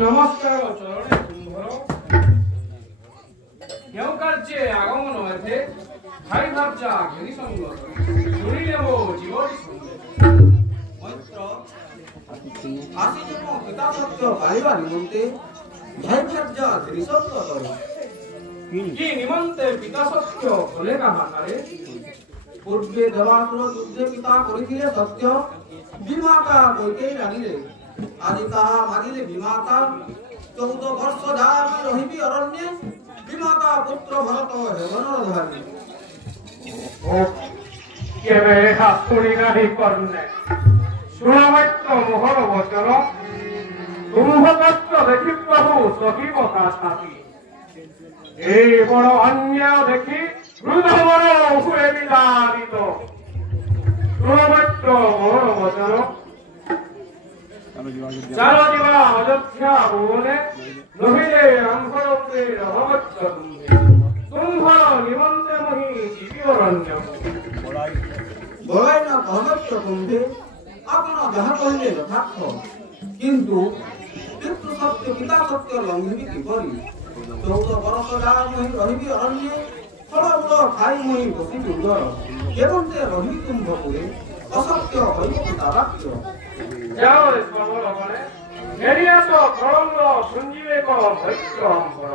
नमस्कार चरणे तुम्भर केउ कार्ये आगमन हेते भाई भाजा घेरी संग सुनी लेबो जीवनी संग मैत्र आसी जन्म पिता सत्य पाइबा निमंते भाई भाजा घेरी संग की निमंते पिता सत्य कलेगा मातारे पूर्वे देवासुर युद्धे पिता करिथिले सत्य विमाता कइते रानीले आदि कहा मागिले विमाता 14 वर्ष जाबी रहिबी अरण्ये विमाता पुत्र भरत हेवन धारी ओ केबे हासुनी नाही करने सुणमैत्र मोहर वचन कुंभकत्र देखि प्रभु सखी कथा छाती ए बड़ अन्याय देखि हृदय हुए विदारित सुणमैत्र मोहर वचन चालो जीवा अयोध्या भुवने नहिले रंभरते रहमत तुम्भर निमंते मही जीविरण्य बगाई ना कहमत कुंभे आपण जहा कहले यथार्थ किंतु पितृ सत्य पिता सत्य लंघिबी किपरि 14 वर्ष जाय मही रहिबी अरण्ये फल फल खाई मही बसी दुर्गर एवं ते रहि कुंभपुरे असत्य होइब पिता वाक्य जाओ स्वमर बने मेरिया तो प्रलंग संजीवे को भैत्र अंबर